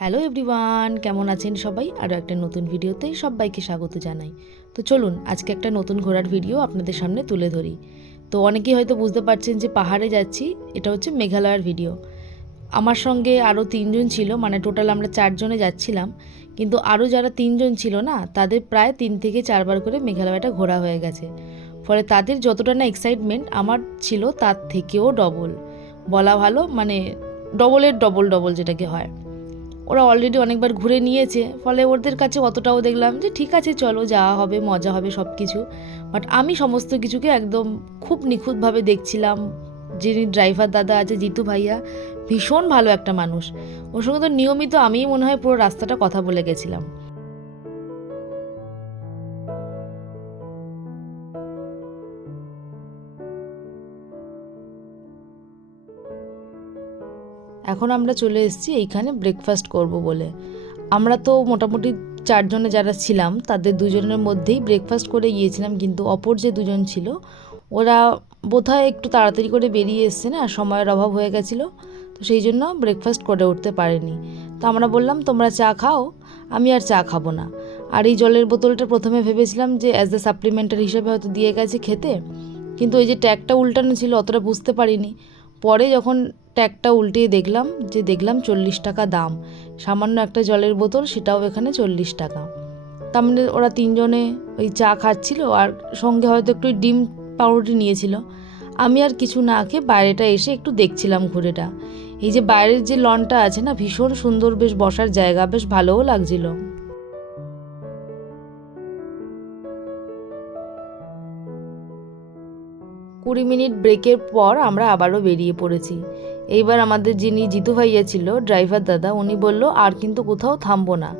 Hello everyone, কেমন আছেন সবাই? আরও একটা নতুন ভিডিওতে সবাইকে স্বাগত জানাই। তো চলুন আজকে একটা নতুন ঘোরার ভিডিও আপনাদের সামনে তুলে ধরি। তো অনেকেই হয়তো বুঝতে পারছেন যে পাহাড়ে যাচ্ছি, এটা হচ্ছে মেঘালয়ের ভিডিও। আমার সঙ্গে আরও 3জন ছিল, মানে টোটাল আমরা 4জনে যাচ্ছিলাম। কিন্তু আরও যারা 3জন ছিল না, তাদের প্রায় 3 থেকে 4বার করে মেঘালয়টা ঘোরা হয়ে গেছে। ফলে তাদের যতটা না এক্সাইটমেন্ট আমার ছিল তার থেকেও ডবল বলা ভালো, মানে ডবলের ডবল ডবল যেটাকে হয়। ওরা অলরেডি অনেকবার ঘুরে নিয়েছে, ফলে ওদের কাছে অতটাও দেখলাম যে ঠিক আছে চলো যাওয়া হবে, মজা হবে সব কিছু। বাট আমি সমস্ত কিছুকে একদম খুব নিখুঁতভাবে দেখছিলাম। যিনি ড্রাইভার দাদা আছে, জিতু ভাইয়া, ভীষণ ভালো একটা মানুষ। ওর সঙ্গে তো নিয়মিত আমিই মনে হয় পুরো রাস্তাটা কথা বলে গেছিলাম। এখন আমরা চলে এসেছি এইখানে ব্রেকফাস্ট করব বলে। আমরা তো মোটামুটি 4জনে যারা ছিলাম তাদের 2জনের মধ্যেই ব্রেকফাস্ট করে গিয়েছিলাম, কিন্তু অপর যে 2জন ছিল ওরা বোধহয় একটু তাড়াতাড়ি করে বেরিয়ে এসছে, না সময়ের অভাব হয়ে গেছিলো, তো সেই জন্য ব্রেকফাস্ট করে উঠতে পারেনি। তো আমরা বললাম তোমরা চা খাও, আমি আর চা খাবো না। আর এই জলের বোতলটা প্রথমে ভেবেছিলাম যে অ্যাজ দ্য সাপ্লিমেন্টারি হিসেবে হয়তো দিয়ে গেছে খেতে, কিন্তু ওই যে ট্যাগটা উল্টানো ছিল অতটা বুঝতে পারিনি। পরে যখন ট্যাগটা উল্টিয়ে দেখলাম 40 টাকা দাম, সামান্য একটা জলের বোতল, সেটাও এখানে 40 টাকা। তার মানে ওরা 3জনে ওই চা খাচ্ছিল আর সঙ্গে হয়তো একটু ডিম পাউরুটি নিয়েছিল। আমি আর কিছু না খেয়ে বাইরেটা এসে একটু দেখছিলাম ঘুরেটা। এই যে বাইরের যে লনটা আছে না, ভীষণ সুন্দর, বেশ বসার জায়গা, বেশ ভালোও লাগছিল। 20 মিনিট ব্রেকের পর আমরা আবারও বেরিয়ে পড়েছি। এইবার আমাদের যিনি জিতু ভাইয়া ছিল, ড্রাইভার দাদা, উনি বলল আর কিন্তু কোথাও থামবো না,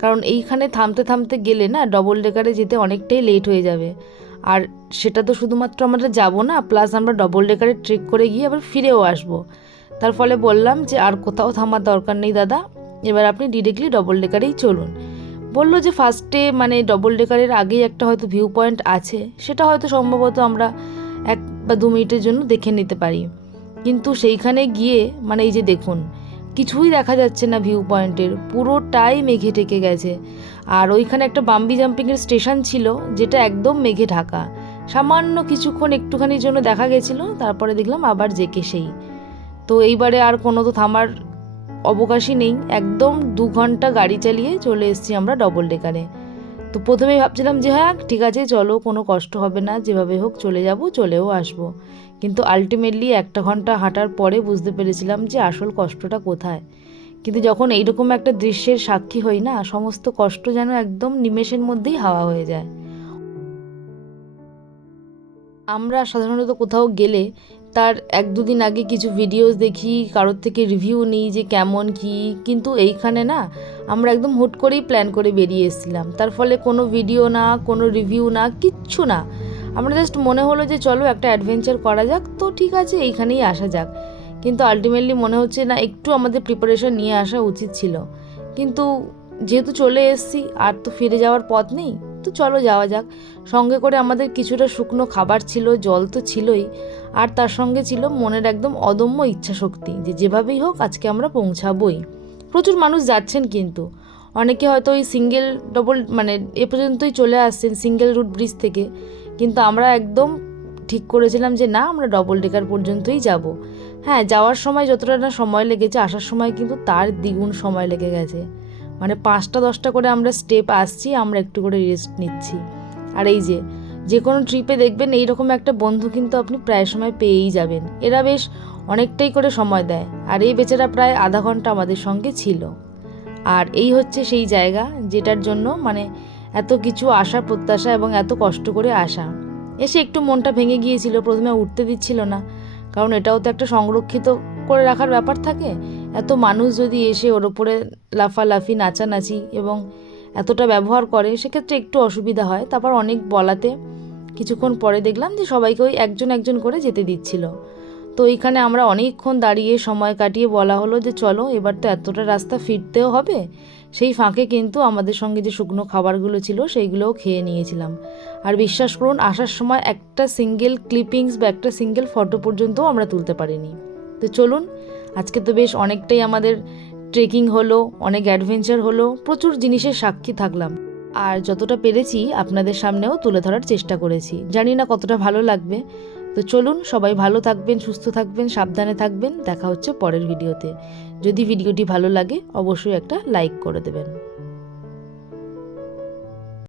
কারণ এইখানে থামতে থামতে গেলে না ডবল ডেকারে যেতে অনেকটাই লেট হয়ে যাবে। আর সেটা তো শুধুমাত্র আমরা যাব না, প্লাস আমরা ডবল ডেকারে ট্রেক করে গিয়ে আবার ফিরেও আসবো। তার ফলে বললাম যে আর কোথাও থামার দরকার নেই দাদা, এবার আপনি ডিরেক্টলি ডবল ডেকারেই চলুন। বললো যে ফার্স্টে মানে ডবল ডেকারের আগেই একটা হয়তো ভিউ পয়েন্ট আছে, সেটা হয়তো সম্ভবত আমরা 1 বা 2 মিনিটের জন্য দেখে নিতে পারি। কিন্তু সেইখানে গিয়ে মানে এই যে দেখুন, কিছুই দেখা যাচ্ছে না, ভিউ পয়েন্টের পুরোটাই মেঘে ঢেকে গেছে। আর ওইখানে একটা বাম্বি জাম্পিংয়ের স্টেশন ছিল, যেটা একদম মেঘে ঢাকা। সামান্য কিছুক্ষণ একটুখানির জন্য দেখা গেছিলো, তারপরে দেখলাম আবার জেকে সেই। তো এইবারে আর কোনো তো থামার অবকাশই নেই, একদম 2 ঘন্টা গাড়ি চালিয়ে চলে এসেছি আমরা ডবল ডেকারে। তো প্রথমেই ভাবছিলাম যে হ্যাঁ ঠিক আছে চলো, কোনো কষ্ট হবে না, যেভাবে হোক চলে যাব, চলেও আসবো। কিন্তু আলটিমেটলি 1 ঘন্টা হাঁটার পরে বুঝতে পেরেছিলাম যে আসল কষ্টটা কোথায়। কিন্তু যখন এইরকম একটা দৃশ্যের সাক্ষী হই না, সমস্ত কষ্ট যেন একদম নিমেষের মধ্যেই হাওয়া হয়ে যায়। আমরা সাধারণত কোথাও গেলে তার 1-2 দিন আগে কিছু ভিডিওস দেখি, কারোর থেকে রিভিউ নিই যে কেমন কি, কিন্তু এইখানে না আমরা একদম হুট করেই প্ল্যান করে বেরিয়ে এসেছিলাম। তার ফলে কোনো ভিডিও না, কোনো রিভিউ না, কিচ্ছু না। আমরা জাস্ট মনে হলো যে চলো একটা অ্যাডভেঞ্চার করা যাক, তো ঠিক আছে এইখানেই আসা যাক। কিন্তু আলটিমেটলি মনে হচ্ছে না একটু আমাদের প্রিপারেশন নিয়ে আসা উচিত ছিল। কিন্তু যেহেতু চলে এসেছি আর তো ফিরে যাওয়ার পথ নেই, তো চলো যাওয়া যাক। সঙ্গে করে আমাদের কিছুটা শুকনো খাবার ছিল, জল তো ছিলই, আর তার সঙ্গে ছিল মনের একদম অদম্য ইচ্ছাশক্তি যে যেভাবেই হোক আজকে আমরা পৌঁছাবই। প্রচুর মানুষ যাচ্ছেন, কিন্তু অনেকে হয়তো ওই সিঙ্গেল ডবল মানে এ পর্যন্তই চলে আসছেন সিঙ্গেল রুট ব্রিজ থেকে, কিন্তু আমরা একদম ঠিক করেছিলাম যে না, আমরা ডবল ডেকার পর্যন্তই যাব। হ্যাঁ, যাওয়ার সময় যতটা না সময় লেগেছে, আসার সময় কিন্তু তার দ্বিগুণ সময় লেগে গেছে। মানে 5টা-10টা করে আমরা স্টেপ আসছি, আমরা একটু করে রেস্ট নিচ্ছি। আর এই যে কোনো ট্রিপে দেখবেন এইরকম একটা বন্ধু কিন্তু আপনি প্রায় সময় পেয়েই যাবেন। এরা বেশ অনেকটাই করে সময় দেয়, আর এই বেচারা প্রায় আধা ঘন্টা আমাদের সঙ্গে ছিল। আর এই হচ্ছে সেই জায়গা যেটার জন্য মানে এত কিছু আশা প্রত্যাশা এবং এত কষ্ট করে আসা। এসে একটু মনটা ভেঙে গিয়েছিল, প্রথমে উঠতে দিচ্ছিল না, কারণ এটাও তো একটা সংরক্ষিত করে রাখার ব্যাপার থাকে। এত মানুষ যদি এসে ওর ওপরে লাফালাফি, নাচানাচি এবং এতটা ব্যবহার করে, সেক্ষেত্রে একটু অসুবিধা হয়। তারপর অনেক বলাতে কিছুক্ষণ পরে দেখলাম যে সবাইকে ওই একজন একজন করে যেতে দিচ্ছিল। তো এইখানে আমরা অনেকক্ষণ দাঁড়িয়ে সময় কাটিয়ে বলা হলো যে চলো এবার তো এতটা রাস্তা ফিরতেও হবে। সেই ফাঁকে কিন্তু আমাদের সঙ্গে যে শুকনো খাবারগুলো ছিল সেইগুলোও খেয়ে নিয়েছিলাম। আর বিশ্বাস করুন, আসার সময় একটা সিঙ্গেল ক্লিপিংস বা একটা সিঙ্গেল ফটো পর্যন্তও আমরা তুলতে পারিনি। তো চলুন, আজকে তো বেশ অনেকটাই আমাদের ট্রেকিং হলো, অনেক অ্যাডভেঞ্চার হলো, প্রচুর জিনিসের সাক্ষী থাকলাম। আর যতটা পেরেছি আপনাদের সামনেও তুলে ধরার চেষ্টা করেছি। জানি না কতটা ভালো লাগবে। তো চলুন, সবাই ভালো থাকবেন, সুস্থ থাকবেন, সাবধানে থাকবেন। দেখা হচ্ছে পরের ভিডিওতে। যদি ভিডিওটি ভালো লাগে অবশ্যই একটা লাইক করে দেবেন।